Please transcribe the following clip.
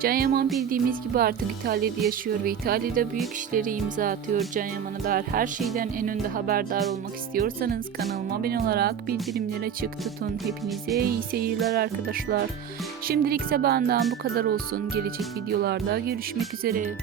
Can Yaman bildiğimiz gibi artık İtalya'da yaşıyor ve İtalya'da büyük işleri imza atıyor. Can Yaman'a dair her şeyden en önde haberdar olmak istiyorsanız kanalıma abone olarak bildirimleri açık tutun. Hepinize iyi seyirler arkadaşlar. Şimdilik ise benden bu kadar olsun. Gelecek videolarda görüşmek üzere.